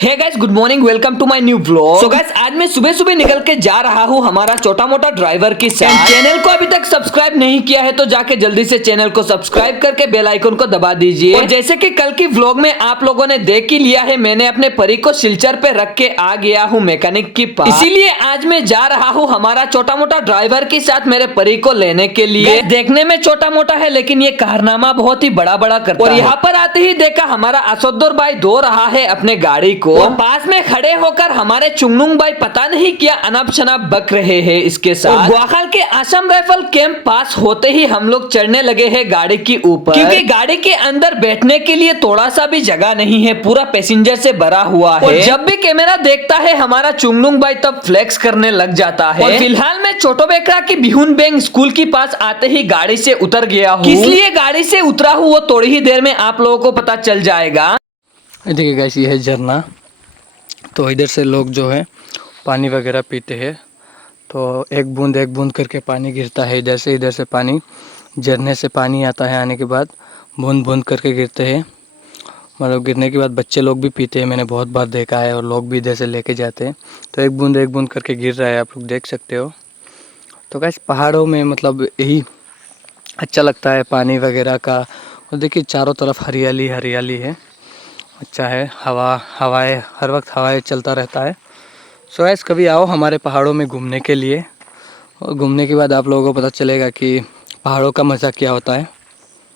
Hey guys, good morning, welcome to my new vlog. So guys, आज मैं सुबह सुबह निकल के जा रहा हूँ हमारा छोटा मोटा ड्राइवर के साथ। चैनल को अभी तक सब्सक्राइब नहीं किया है तो जाके जल्दी से चैनल को सब्सक्राइब करके बेल आइकन को दबा दीजिए। और जैसे कि कल की व्लॉग में आप लोगों ने देख ही लिया है, मैंने अपने परी को सिलचर पे रख के आ गया हूँ मैकेनिक के पास। इसीलिए आज मैं जा रहा हूँ हमारा छोटा मोटा ड्राइवर के साथ मेरे परी को लेने के लिए। देखने में छोटा मोटा है लेकिन ये कारनामा बहुत ही बड़ा बड़ा करता है। और यहाँ पर आते ही देखा हमारा असदुर भाई धो रहा है अपने गाड़ी को। और पास में खड़े होकर हमारे चुंगनुंग भाई पता नहीं क्या अनब शनब बक रहे हैं इसके साथ। ग्वाखल के असम राइफल कैंप पास होते ही हम लोग चढ़ने लगे हैं गाड़ी के ऊपर, क्योंकि गाड़ी के अंदर बैठने के लिए थोड़ा सा भी जगह नहीं है, पूरा पैसेंजर से भरा हुआ है। और जब भी कैमरा देखता है हमारा चुंगनुंग भाई तब फ्लेक्स करने लग जाता है। और फिलहाल मैं छोटो बेकरा की बिहुन बेंग स्कूल के पास आते ही गाड़ी से उतर गया हूँ। किस लिए गाड़ी से उतरा हूँ वो थोड़ी ही देर में आप लोगों को पता चल जाएगा। देखिए गाइस, ये है झरना। तो इधर से लोग जो है पानी वगैरह पीते हैं, तो एक बूंद करके पानी गिरता है इधर से पानी झरने से पानी आता है, आने के बाद बूंद बूंद करके गिरते हैं। मतलब गिरने के बाद बच्चे लोग भी पीते हैं, मैंने बहुत बार देखा है, और लोग भी इधर से लेके जाते हैं। तो एक बूंद करके गिर रहा है, आप लोग देख सकते हो। तो गाइस, पहाड़ों में मतलब यही अच्छा लगता है पानी वगैरह का। और देखिए चारों तरफ हरियाली हरियाली है, अच्छा है। हवाएं हर वक्त हवाएं चलता रहता है। सो गाइस, कभी आओ हमारे पहाड़ों में घूमने के लिए, और घूमने के बाद आप लोगों को पता चलेगा कि पहाड़ों का मज़ा क्या होता है।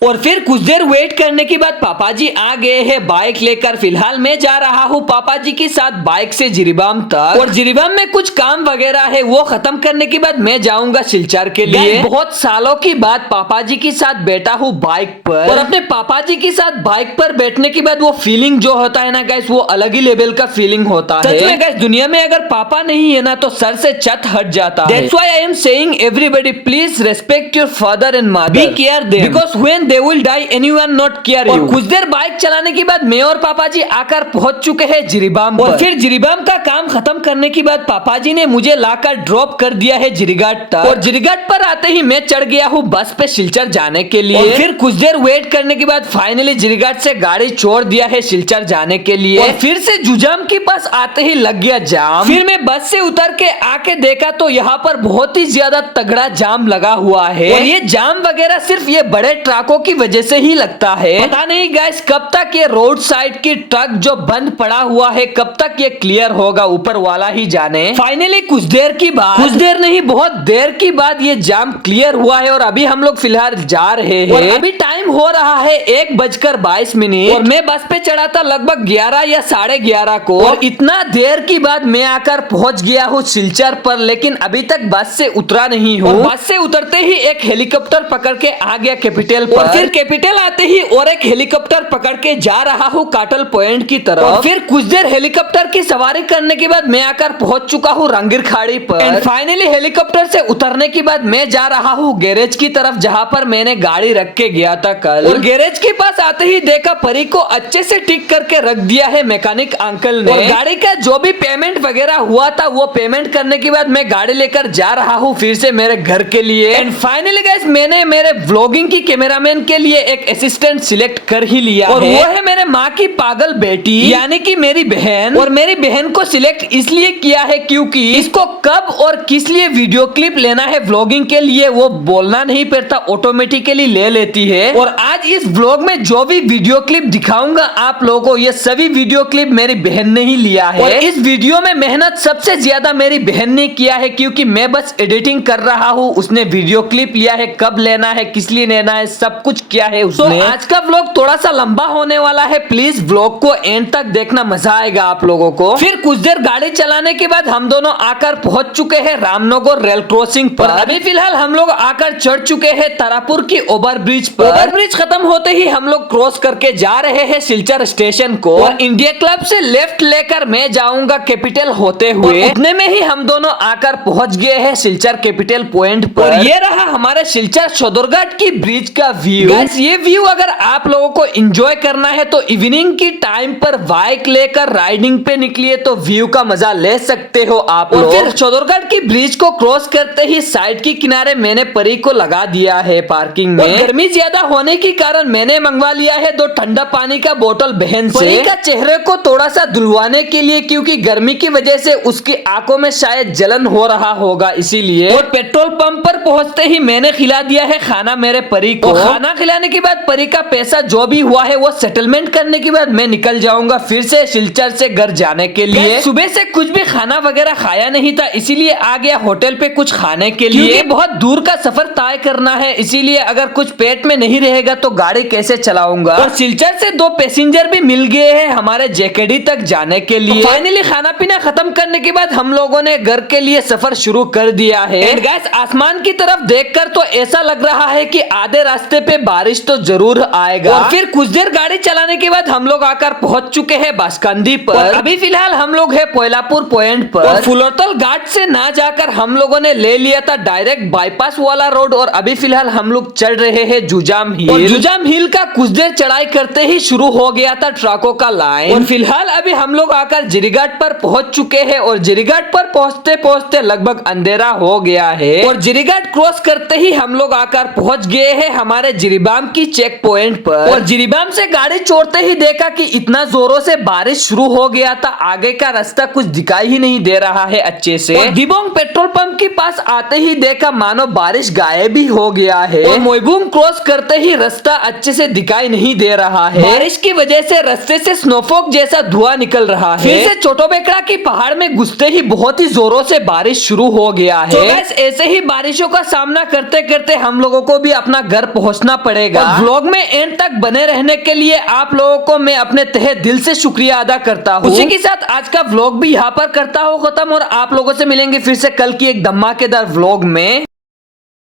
और फिर कुछ देर वेट करने के बाद पापा जी आ गए हैं बाइक लेकर। फिलहाल मैं जा रहा हूँ पापा जी के साथ बाइक से जिरीबाम तक। और जिरीबाम में कुछ काम वगैरह है, वो खत्म करने के बाद मैं जाऊंगा सिलचर के लिए। बहुत सालों की बाद पापा जी के साथ बैठा हूँ बाइक पर। और अपने पापा जी के साथ बाइक पर बैठने के बाद वो फीलिंग जो होता है ना गाइस, वो अलग ही लेवल का फीलिंग होता है। सच में गाइस, दुनिया में अगर पापा नहीं है ना तो सर से छत हट जाता है। That's why I am saying everybody please respect your father and mother. Be care them because when they will die anyone not care you। और कुछ देर बाइक चलाने के बाद मैं और पापा जी आकर पहुंच चुके हैं जिरीबाम पर। और फिर जिरीबाम का काम खत्म करने के बाद पापा जी ने मुझे लाकर ड्रॉप कर दिया है जिरीघाट तक। और जिरीघाट पर आते ही मैं चढ़ गया हूँ बस पे सिलचर जाने के लिए। और फिर कुछ देर वेट करने के बाद फाइनली जिरीघाट से गाड़ी छोड़ दिया है सिलचर जाने के लिए। और फिर से जुजाम के पास आते ही लग गया जाम। फिर मैं बस से उतर के आके देखा तो यहाँ पर बहुत ही ज्यादा तगड़ा जाम लगा हुआ है। और ये जाम वगैरह सिर्फ ये बड़े ट्रकों की वजह से ही लगता है। पता नहीं गाइस कब तक ये रोड साइड की ट्रक जो बंद पड़ा हुआ है कब तक ये क्लियर होगा, ऊपर वाला ही जाने। फाइनली कुछ देर की बाद, कुछ देर नहीं बहुत देर की बाद ये जाम क्लियर हुआ है। और अभी हम लोग फिलहाल जा रहे हैं। और अभी टाइम हो रहा है 1:22। और मैं बस पे चढ़ा था लगभग 11 या 11:30 को। और इतना देर की बाद मैं आकर पहुंच गया हूँ सिलचर पर, लेकिन अभी तक बस से उतरा नहीं हूँ। बस से उतरते ही एक हेलीकॉप्टर पकड़ के आ गया कैपिटल पर। फिर कैपिटल आते ही और एक हेलीकॉप्टर पकड़ के जा रहा हूँ काटल पॉइंट की तरफ। और फिर कुछ देर हेलीकॉप्टर की सवारी करने के बाद मैं आकर पहुंच चुका हूँ रंगीर खाड़ी पर। एंड फाइनली हेलीकॉप्टर से उतरने के बाद मैं जा रहा हूँ गैरेज की तरफ, जहाँ पर मैंने गाड़ी रख के गया था कल। और गैरेज के पास आते ही देखा परी को अच्छे से ठीक करके रख दिया है मैकेनिक अंकल ने। और गाड़ी का जो भी पेमेंट वगैरह हुआ था वो पेमेंट करने के बाद मैं गाड़ी लेकर जा रहा हूँ फिर से मेरे घर के लिए। एंड फाइनली गाइस, मैंने मेरे व्लॉगिंग की कैमरामैन के लिए एक असिस्टेंट सिलेक्ट कर ही लिया और वो है मेरे माँ की पागल बेटी यानी कि मेरी बहन। और मेरी बहन को सिलेक्ट इसलिए किया है क्योंकि इसको कब और किस लिए वीडियो क्लिप लेना है व्लॉगिंग के लिए वो बोलना नहीं पड़ता, ऑटोमेटिकली ले लेती है। और आज इस व्लॉग में जो भी वीडियो क्लिप दिखाऊंगा आप लोगों को, ये सभी वीडियो क्लिप मेरी बहन ने ही लिया है। और इस वीडियो में मेहनत सबसे ज्यादा मेरी बहन ने किया है, क्योंकि मैं बस एडिटिंग कर रहा हूँ, उसने वीडियो क्लिप लिया है, कब लेना है किस लिए लेना है सब कुछ किया है उसने। तो आज का व्लॉग थोड़ा सा लंबा होने वाला है, प्लीज व्लॉग को एंड तक देखना, मजा आएगा आप लोगों को। फिर कुछ देर गाड़ी चलाने के बाद हम दोनों आकर पहुंच चुके हैं रामनगर रेल क्रॉसिंग पर। अभी फिलहाल हम लोग आकर चढ़ चुके हैं तारापुर की ओवर ब्रिज पर। ओवर ब्रिज खत्म होते ही हम लोग क्रॉस करके जा रहे हैं सिलचर स्टेशन को। और इंडिया क्लब से लेफ्ट लेकर मैं जाऊंगा कैपिटल होते हुए। उतने में ही हम दोनों आकर पहुंच गए हैं सिलचर कैपिटल पॉइंट पर। और ये रहा हमारे सिलचर सदरघाट की ब्रिज का व्यू। व्यू। गाइस ये व्यू अगर आप लोगों को एंजॉय करना है तो इवनिंग की टाइम पर बाइक लेकर राइडिंग पे निकलिए तो व्यू का मजा ले सकते हो आप लोग। फिर चौधरगढ़ की ब्रिज को क्रॉस करते ही साइड के किनारे मैंने परी को लगा दिया है पार्किंग में। गर्मी ज्यादा होने के कारण मैंने मंगवा लिया है 2 ठंडा पानी का बोतल बहन से। परी का चेहरे को थोड़ा सा धुलवाने के लिए, क्योंकि गर्मी की वजह से उसकी आंखों में शायद जलन हो रहा होगा इसीलिए। और पेट्रोल पंप पर पहुंचते ही मैंने खिला दिया है खाना मेरे परी को। खाना खिलाने के बाद परी का पैसा जो भी हुआ है वो सेटलमेंट करने के बाद मैं निकल जाऊंगा फिर से सिलचर से घर जाने के लिए। सुबह से कुछ भी खाना वगैरह खाया नहीं था, इसीलिए आ गया होटल पे कुछ खाने के लिए। बहुत दूर का सफर तय करना है, इसीलिए अगर कुछ पेट में नहीं रहेगा तो गाड़ी कैसे चलाऊंगा। और सिलचर से 2 पैसेंजर भी मिल गए हैं हमारे जेकेडी तक जाने के लिए। फाइनली खाना पीना खत्म करने के बाद हम लोगों ने घर के लिए सफर शुरू कर दिया है। एंड गाइस आसमान की तरफ देखकर तो ऐसा लग रहा है कि आधे रास्ते पे बारिश तो जरूर आएगा। और फिर कुछ देर गाड़ी चलाने के बाद हम लोग आकर पहुंच चुके हैं बासकांदी पर। अभी फिलहाल हम लोग है पोयलापुर पॉइंट पर। और फुलोतल घाट से ना जाकर हम लोगों ने ले लिया था डायरेक्ट बाईपास वाला रोड। और अभी फिलहाल हम लोग चढ़ रहे हैं जुजाम हिल। और जुजाम हिल का कुछ देर चढ़ाई करते ही शुरू हो गया था ट्रकों का लाइन। और फिलहाल अभी हम लोग आकर जिरीघाट पर पहुंच चुके हैं। और जिरीघाट पर पहुंचते पहुंचते लगभग अंधेरा हो गया है। और जिरीघाट क्रॉस करते ही हम लोग आकर पहुंच गए हैं हमारे जिरीबाम की चेक पॉइंट पर। और जिरीबाम से गाड़ी छोड़ते ही देखा कि इतना जोरों से बारिश शुरू हो गया था, आगे का रास्ता कुछ दिखाई ही नहीं दे रहा है अच्छे से। और दिबोंग पेट्रोल पंप के पास आते ही देखा मानो बारिश गायब ही हो गया है। और मोइबुंग क्रॉस करते ही रास्ता अच्छे से दिखाई नहीं दे रहा है, बारिश की वजह से रास्ते से स्नोफॉग जैसा धुआं निकल रहा है। फिर से चोटोबेकड़ा की पहाड़ में घुसते ही बहुत ही जोरों से बारिश शुरू हो गया है। तो गाइस ऐसे ही बारिशों का सामना करते करते हम लोगों को भी अपना घर पहुंचना पड़ेगा। व्लॉग में एंड तक बने रहने के लिए आप लोगों को मैं अपने तहे दिल से शुक्रिया अदा करता हूँ। उसी के साथ आज का व्लॉग भी यहाँ पर करता हूँ खत्म। और आप लोगों से मिलेंगे फिर से कल की एक धमाकेदार व्लॉग में।